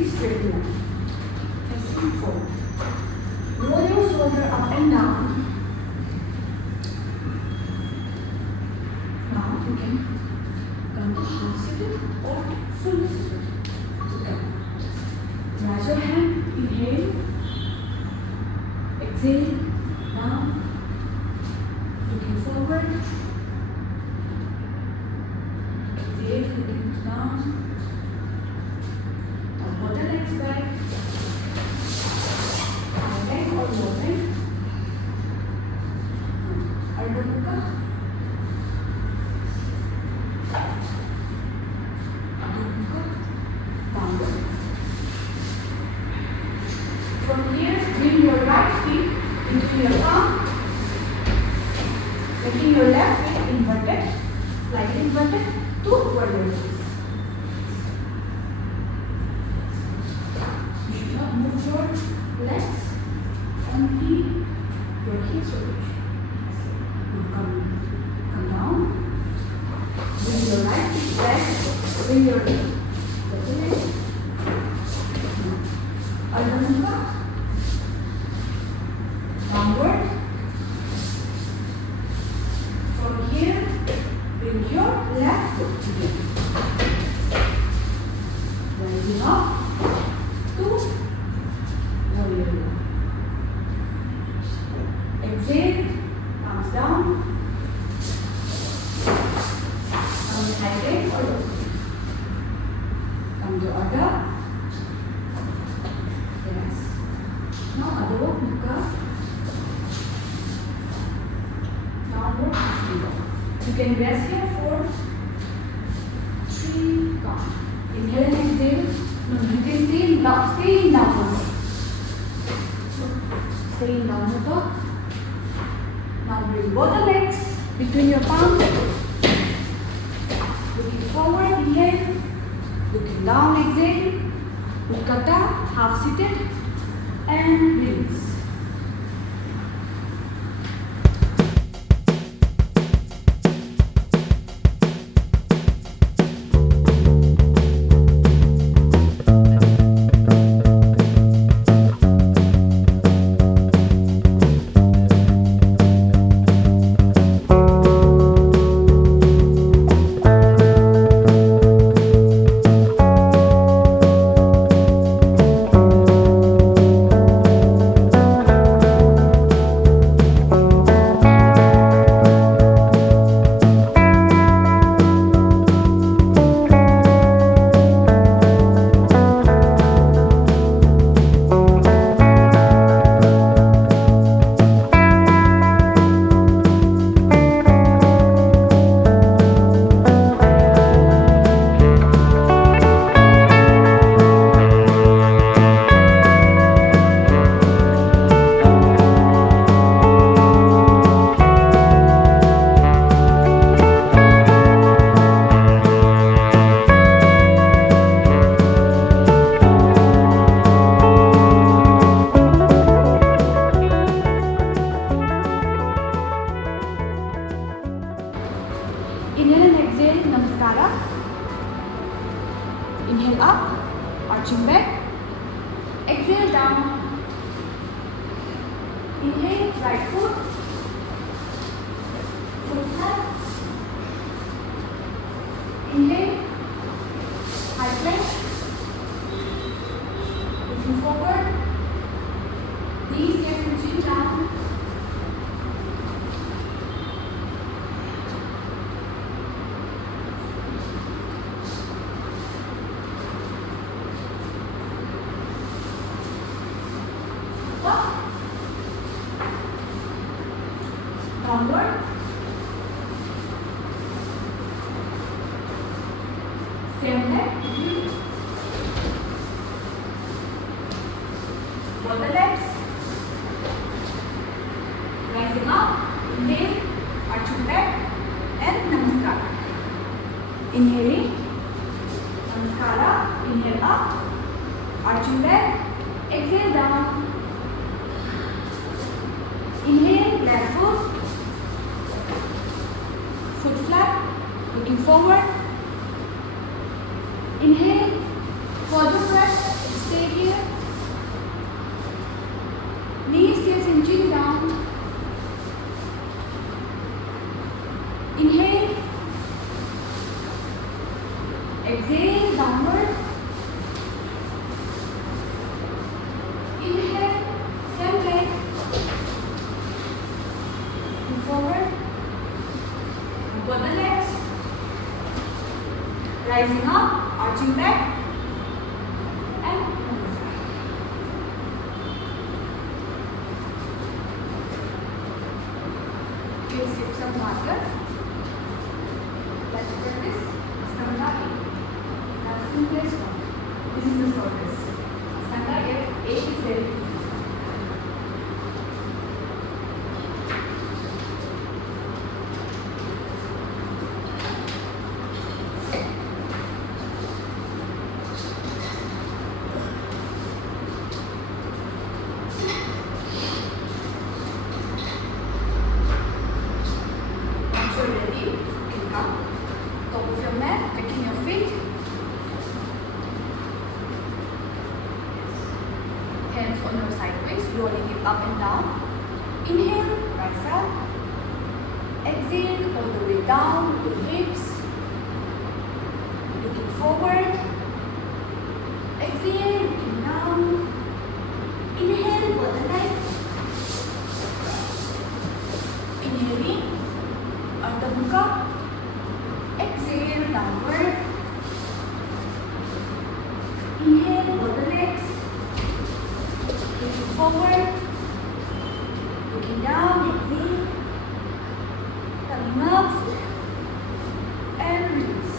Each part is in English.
completely straight line. Facing forward. Roll your shoulder up and down. Now you can come to half seated or full seated. Okay. Raise your hand. Inhale. Exhale. Down. Looking forward. Exhale. Looking down. Now put the legs back. High leg or low leg. Ardha Mukha. Ardha Mukha. Downward. From here, bring your right feet into your palm, making your left foot inverted, slightly inverted to warrior pose. You should not move your legs, only your hips rotation. Now come down, bring your right foot back, bring your left leg. Ardha Mukha. Downward. From here, bring your left foot together. Rising up to warrior one. Exhale, arms down. Come to high leg or low. Come to Ardha. Yes. Now Ardha Mukha. Downward facing dog. You can rest here for 3 counts. Inhale and exhale. No, you can stay in downward. Stay in downward dog. Now bring both the legs between your palms. Looking forward, inhale. Looking down, exhale. Utkatta, half seated, and release. Inhale and exhale, Namaskara. Inhale up, arching back. Exhale down. Inhale, right foot. Foot flat. Inhale, high plank. Looking forward. Knees get reaching down. Downward. Same leg. Both the legs. Rising up. Inhale. Arching back. And Namaskara. Inhaling. Namaskara. Inhale up. Arching back. Exhale down. Inhale. Left foot. Foot flat, looking forward. Inhale, further press, Exhale, downward. Inhale, same leg. Move forward. Both the legs. Rising up, arching back. And on the side. We'll sip some water. Let's practice Ashtanga 8. Now simplest one. This is the shortest. Ashtanga 8 is very easy. Once you're ready, you can come. Top of your mat, taking your feet. Hands on your sideways, rolling it up and down. Inhale, rise up. Exhale, all the way down with the hips. Looking forward. Exhale, looking down. Inhale, both the legs. Inhaling, Ardha Mukha. Exhale, downward. Inhale, both the legs. Looking forward. Looking down, exhale. Coming up. And release.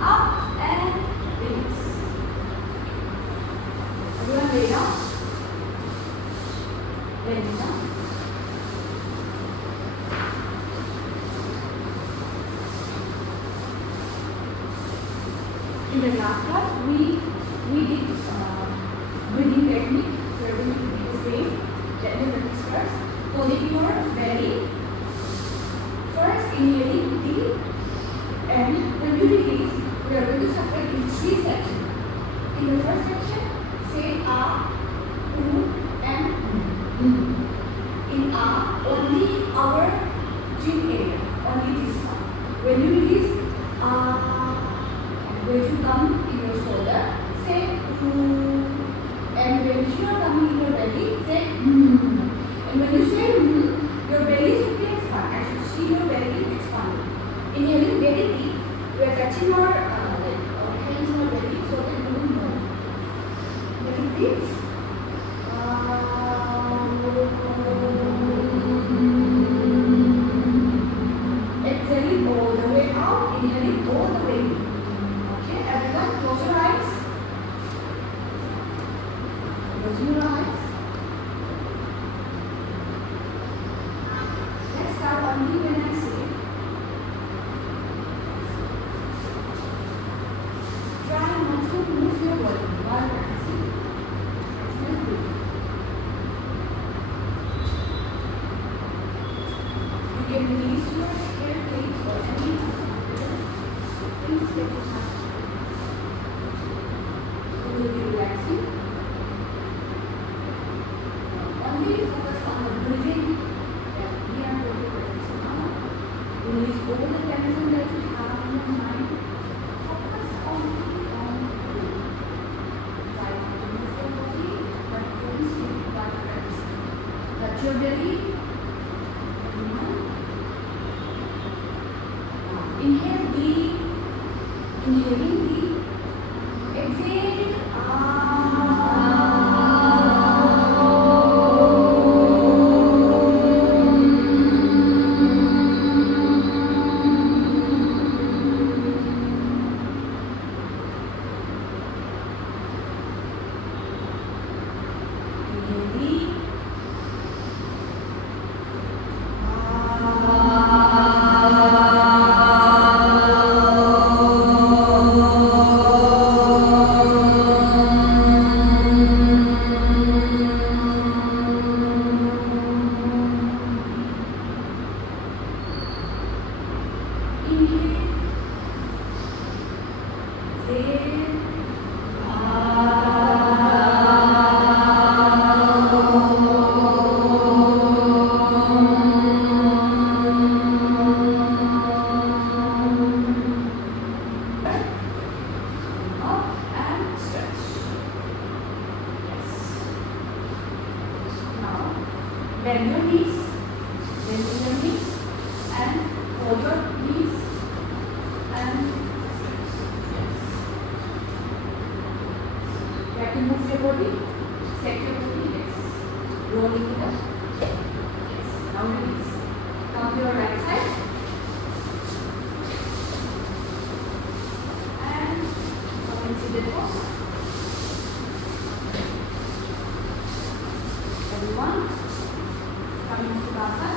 Up and release. Everyone lay down. Lay down. In the last class, we did breathing technique. We are going to do the same. Let me practice first. Holding your belly. First, inhaling deep, and when you release, we are going to separate in 3 sections. In the first section, say ah, and in ah, only our chin area, only this one. When you release when you come in your shoulder, say and when you are coming in your belly, say and when you say your belly should be expanded. I should see your belly expanding. Inhaling very deep, we are touching our hands on our belly so that we don't move. Very deep. Exhaling all the way out, inhaling all the way in. Okay, everyone, close your eyes. Close your eyes. Let's start only when I say. Try not to move your body while practicing. It's not good. You can release your hair plates or any things that you have. You will be relaxing. Only focus on the breathing that we are going to practice now. Release all the tension that you have in your mind. Focus only on breathing. Try not to move your body, but don't sleep while practicing. Touch your belly. Inhale deep, inhaling deep, exhale, inhale deep, up and stretch. Yes. Now, bend your knees, and hold your knees and stretch. Yes. You have to move your body, set your body, yes. Rolling it up. Yes. Now release. Come to your right side. And come and sit the pose. Everyone, coming to Basar.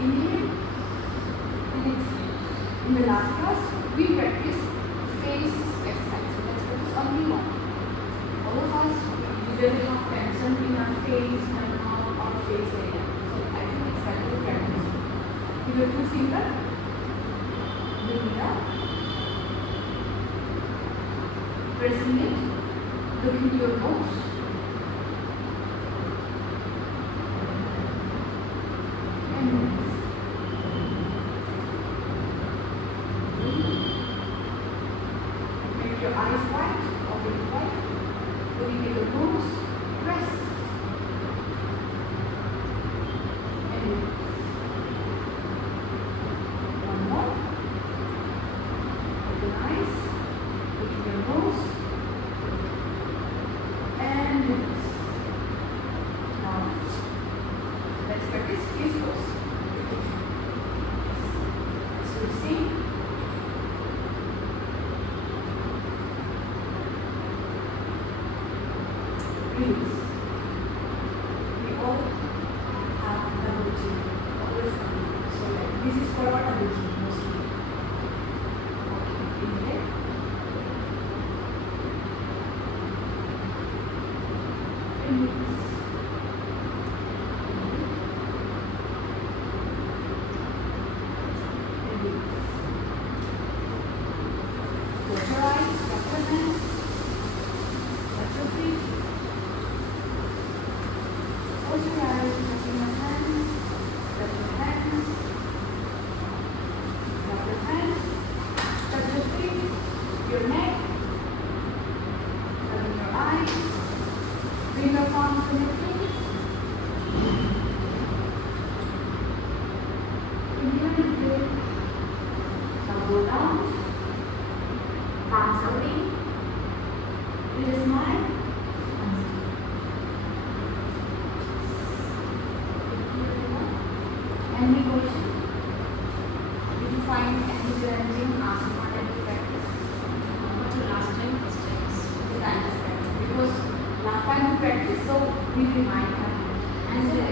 Inhale and exhale. In the last class, we practiced face exercise. So let's focus only one. All of us usually have tension in our face and our face area. So I think it's better to practice. With your 2 fingers, bring it up. Pressing it. Look into your nose. And release. Make your eyes wide, open it wide. Looking at your nose. Press. And release. One more. Open eyes. Look at your nose. And sclerotability mostly. Okay, inhale. Release. Close your eyes, wrap your hands, touch your feet. Close your eyes, touching your hands, touch your hands, wrap your hands, touch your feet, your neck, open your eyes, bring your palms to your feet. Inhale, inhale. Now go down. Palms away. With a smile. Any question? Did you find any challenging asana that you practice? What to last time questions. Did I understand? Because last time we practiced, so we remind her. And the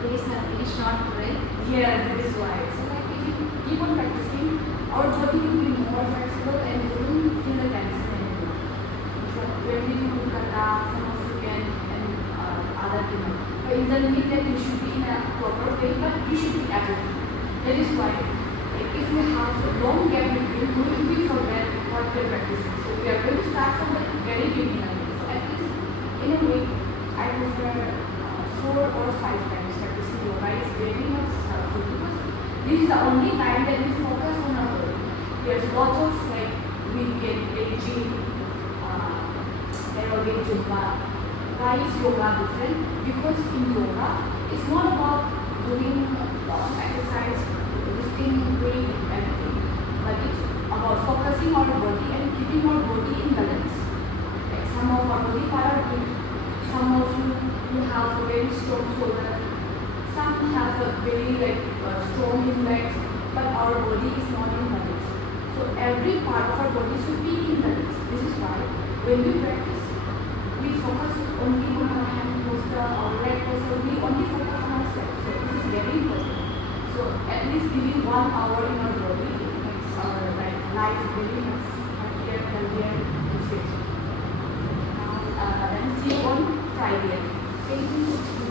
days are very short, right? Yeah, that is why. So like if you keep on practicing, our body will be more flexible and you won't feel the tension anymore. So when we do kata, samasukyan and other things, but it doesn't mean that you should be in a proper way, but you should be everything. That is why, like if you have a long gap between, you will be forget what we are practicing. So we are going to start from the very beginning. So at least in a week, I prefer 4 or 5 times practicing yoga is very much helpful because this is the only time that we focus on our body. There's lots of like we get aging, aerobic zumba. Why is yoga different? Because in yoga, it's not about doing exercise, lifting weight, everything, but it's about focusing our body and keeping our body in balance. Like some of our body part are weak, some of you have a very strong shoulder, some have a very strong in legs, but our body is not in balance. So every part of our body should be in balance. This is why when we practice, we focus only on our hand posture, our leg posture, we only focus on our steps. So this is very important. So at least giving 1 hour in our body makes our life very much happier, healthier, and fit. Now then see you on Friday. Thank you.